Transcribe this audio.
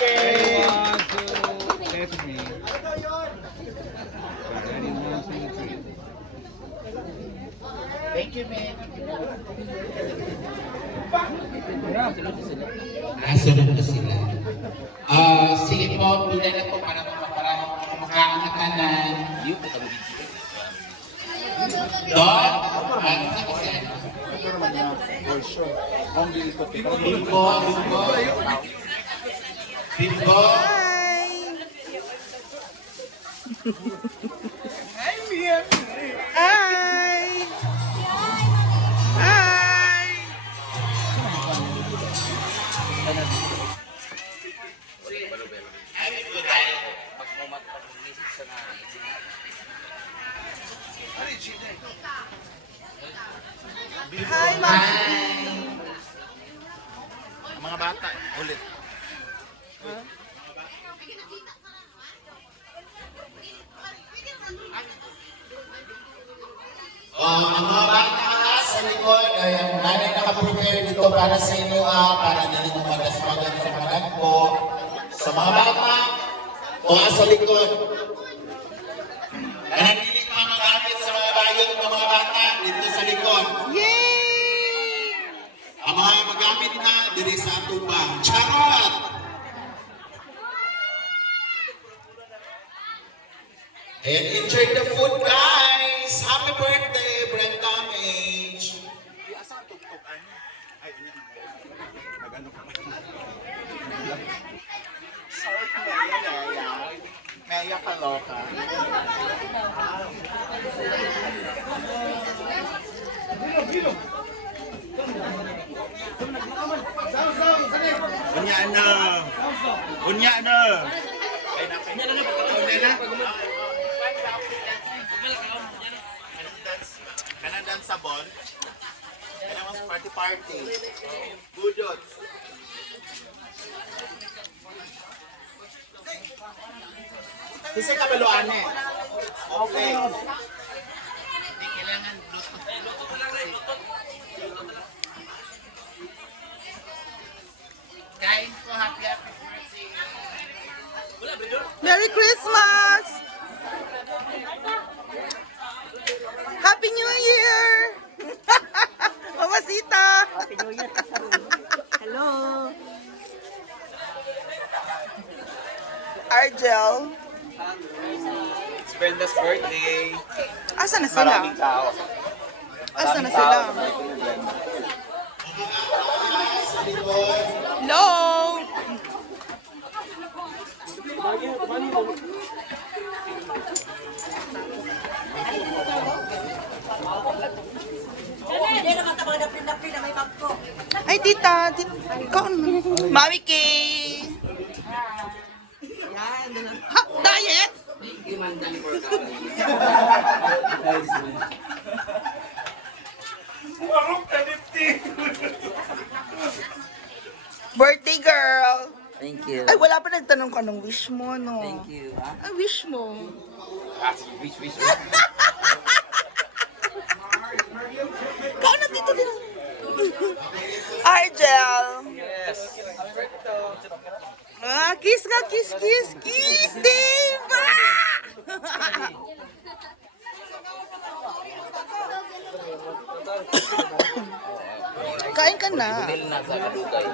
birthday! Everyone to test me. Daddy wants me to treat. Thank you, man. Sunod na sila. Sige po, bilang na po para makakatanan. Don, Bimbo. Hi! Hi! Hi, Mami! Mga bata, ulit. Ang mga bata sa likod ay ang nanay nakaprepare dito para sa inyo, para na ninyo magasmagan sa magan po. Sa mga bata, sa likod. Nanatilig pa magamit sa mga bayot ng mga bata dito sa likod. Yay! Ang mga magamit na diri sa atubang. Charot! And enjoy the food, guys! Happy birthday, Brenda Mage! Asa ang tuktukan? Ay, nag-ano ka ba? Sorry, Meya. Meya kaloka. Unya na. Unya na. Unya na. Kanang danceable. Kanang mas party. Budot. Kasi kabaluan eh. Okay. Hindi kailangan Bluetooth. Bluetooth lang rin. Kain ko, happy birthday. Merry Christmas! Happy New Year! Mamasita! Happy New Year! Hello! Argel! It's Brenda's birthday. Asa na sila? Maraming tao. Asa na sila? Hello! Ay, tita. Ikaw ano? Mami Kay. Ha? Diet? Birthday girl. Thank you. Ay, wala pa nagtanong ka ng wish mo, no? Thank you. Ha? Ay, wish mo. Wish. Ikaw na dito din. Argel. Yes. Kiss nga, kiss. Diva! Kain ka na. Dahil nasa kalugay.